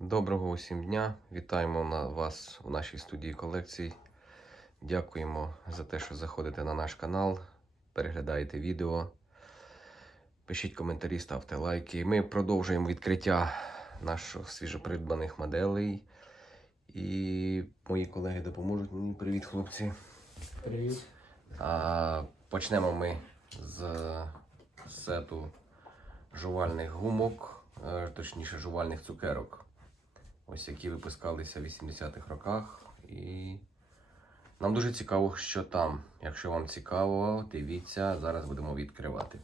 Доброго усім дня! Вітаємо на вас у нашій студії колекцій. Дякуємо за те, що заходите на наш канал, переглядаєте відео. Пишіть коментарі, ставте лайки. Ми продовжуємо відкриття наших свіжопридбаних моделей. І мої колеги допоможуть мені. Привіт, хлопці! Привіт. А, почнемо ми з сету жувальних гумок, е, точніше жувальних цукерок. Ось які випускалися в 80-х роках. І нам дуже цікаво, що там. Якщо вам цікаво, дивіться, зараз будемо відкривати.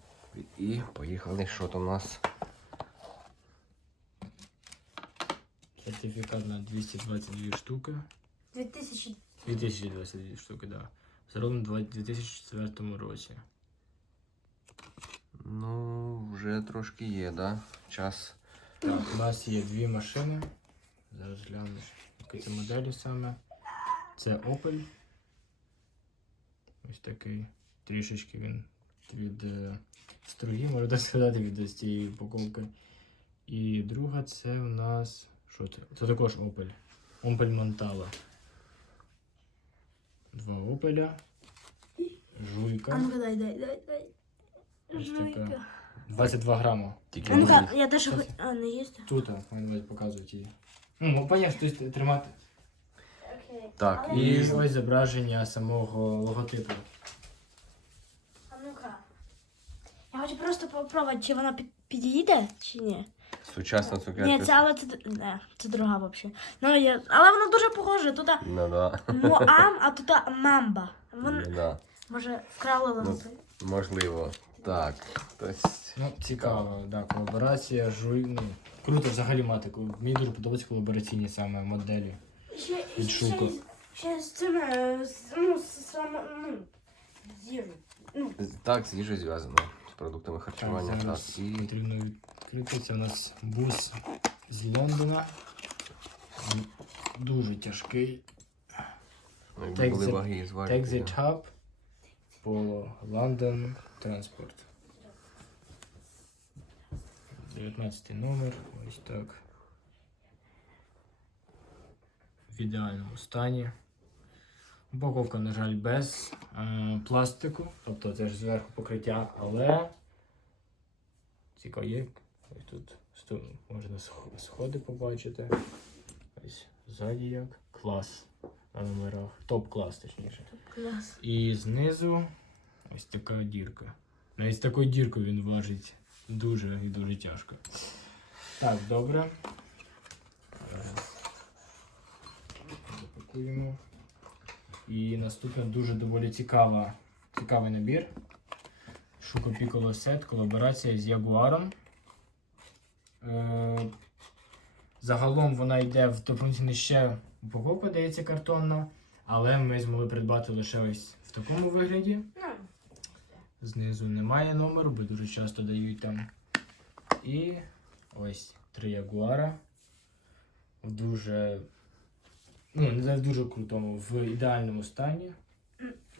І поїхали, що там у нас? Сертифікат на 222 штуки. 2000 2022 штуки, да. Зроблено у 2004 році. Ну, вже трошки є, да? Час. Так, у нас є дві машини. Зараз глянеш, які це моделі саме. Це Opel. Ось такий. Трішечки він від е, струги, можна так сказати, від ось цієї упаковки. І друга це у нас. Що це? Це також Opel. Opel Montala. Два Opel. Жуйка. А ну-ка дай, дай, дай, дай. Ось Жуйка. 22 грама. Тільки А ну-ка, я теж Щас. А, не їсти? Тут, а, маю показують її. Ну, понятно, тобто тримати. Так, І І- ось зображення самого логотипу. А ну-ка. Я хочу просто попробувати, чи вона під- підійде, чи ні. сучасна цукерка. Ні, це але це, д- не, це друга взагалі. Ну, я... Але вона дуже похожа. Тут Ну да. Моам, а тут мамба. Вона, Ну, да. може, вкрали Ну, логотип. Можливо. Так. Тобто, Ну, цікаво, да, колаборація, жуй. Ну, круто взагалі мати. Мені дуже подобаються колабораційні саме моделі. Ще, Від Шуко. ще з цими, е, з- ну, з саме, ну, з їжею. Ну, так, з їжею зв'язано. З продуктами харчування. Так, зараз І потрібно відкрити. Це у нас бус з Лондона. Дуже тяжкий. ну, якби Take були the- ваги і зважити. Take the top по London Transport. 19 номер, ось так. В ідеальному стані. Упаковка, на жаль, без е, пластику, тобто це ж зверху покриття, але цікаво є. Ось тут можна сходи побачити. Ось ззаді як. Клас на номерах. Топ-клас, точніше. І знизу ось така дірка. Навіть з такою діркою він важить дуже і дуже тяжко. Так, добре. Запакуємо. І наступне дуже доволі цікава, цікавий набір. Шуко Piccolo Set, колаборація з Ягуаром. Е, загалом вона йде в доповнительний ще упаковка, дається картонна. Але ми змогли придбати лише ось в такому вигляді. Знизу немає номеру, бо дуже часто дають там. І ось три ягуара. В дуже. Ну, не в дуже крутому, в ідеальному стані.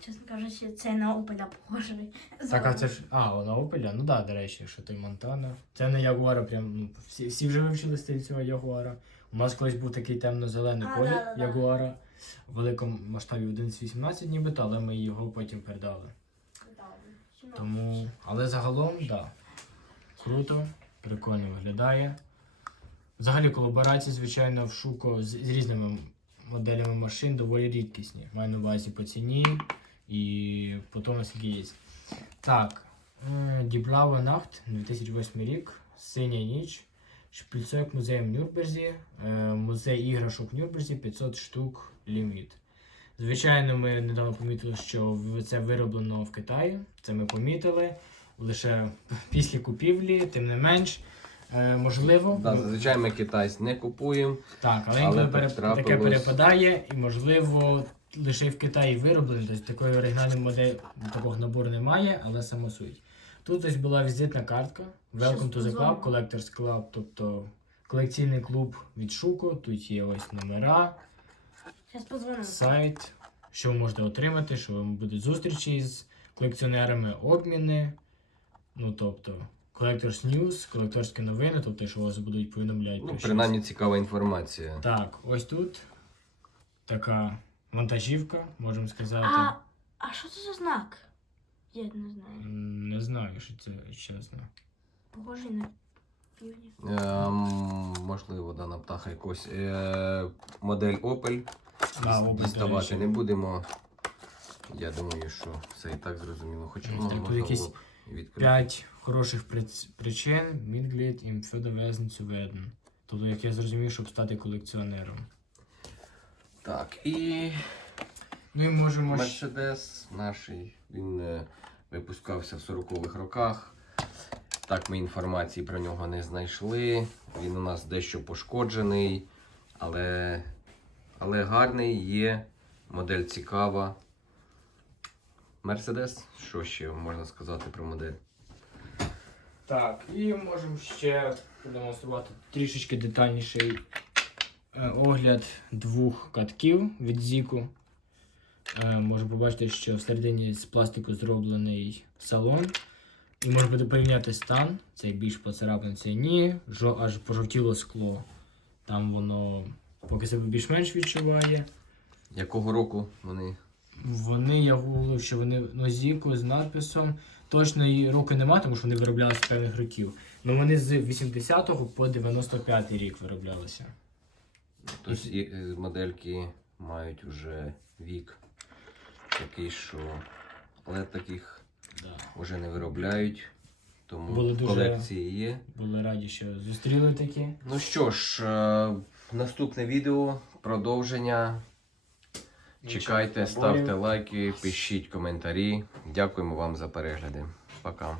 чесно кажучи, це на опеля похожий. Так, а це ж. А, вона Опеля? Ну так, да, до речі, що той Монтана. Це не Ягуара, прям ну, всі, всі вже вивчили стиль цього Ягуара. У нас колись був такий темно-зелений колір да-да-да. Ягуара в великому масштабі 11.18 нібито, але ми його потім передали. Тому, але загалом, так. Да. Круто, прикольно виглядає. Взагалі колаборації, звичайно, в Шуко з, з різними моделями машин доволі рідкісні. Маю на увазі по ціні і по тому, наскільки є. Так, Blaue Nacht, 2008 рік, Синя ніч, Шпільцойк музей в Нюрнберзі, е, музей іграшок в Нюрнберзі, 500 штук ліміт. Звичайно, ми недавно помітили, що це вироблено в Китаї. Це ми помітили лише після купівлі, тим не менш. Е, можливо, Да, зазвичай ми китайсь не купуємо. так, але, але інколи пере- таке перепадає, і можливо лише в Китаї вироблено. Тобто такої оригінальної моделі такого набору немає, але сама суть. Тут ось була візитна картка. Welcome to the Club, Collectors Club, тобто колекційний клуб від Шуко. Тут є ось номера, Зараз позвонимо. сайт, що ви можете отримати, що вам будуть зустрічі з колекціонерами, обміни. Ну тобто, Collectors News, колекторські новини, тобто, що вас будуть повідомляти. Ну, щось. принаймні цікава інформація. Так, ось тут така вантажівка, можемо сказати. А, а що це за знак? Я не знаю. М, Не знаю, що це чесно. Похожий на півні. Ем, можливо, дана птаха якось. Е, модель Opel. Діставати не будемо. Я думаю, що все і так зрозуміло. Хоча ну, так, можна було відкрити. П'ять хороших приц- причин Мідгліт їм Федовезн Цюведен. Тобто, як я зрозумів, щоб стати колекціонером. Так, і Ну і можемо. Мерседес наш, він е, випускався в 40-х роках. Так ми інформації про нього не знайшли. Він у нас дещо пошкоджений, але, але гарний є. Модель цікава. Мерседес, що ще можна сказати про модель? Так, і можемо ще продемонструвати трішечки детальніший е, огляд двох катків від Зіку. Е, можемо побачити, що всередині з пластику зроблений салон. І можна буде порівняти стан. Цей більш поцарапаний, цей ні. Аж пожовтіло скло. Там воно поки себе більш-менш відчуває. Якого року вони? Вони, я говорив, що вони ну, Зіку з надписом. Точної року нема, тому що вони вироблялися з певних років. Ну вони з 80-го по 95-й рік вироблялися. Тобто і, е, модельки мають вже вік такий, що але таких Да. вже не виробляють, тому Були дуже- колекції є. Були раді, що зустріли такі. Ну що ж, е, наступне відео, продовження. Чекайте, ставте лайки, пишіть коментарі. Дякуємо вам за перегляди. Пока.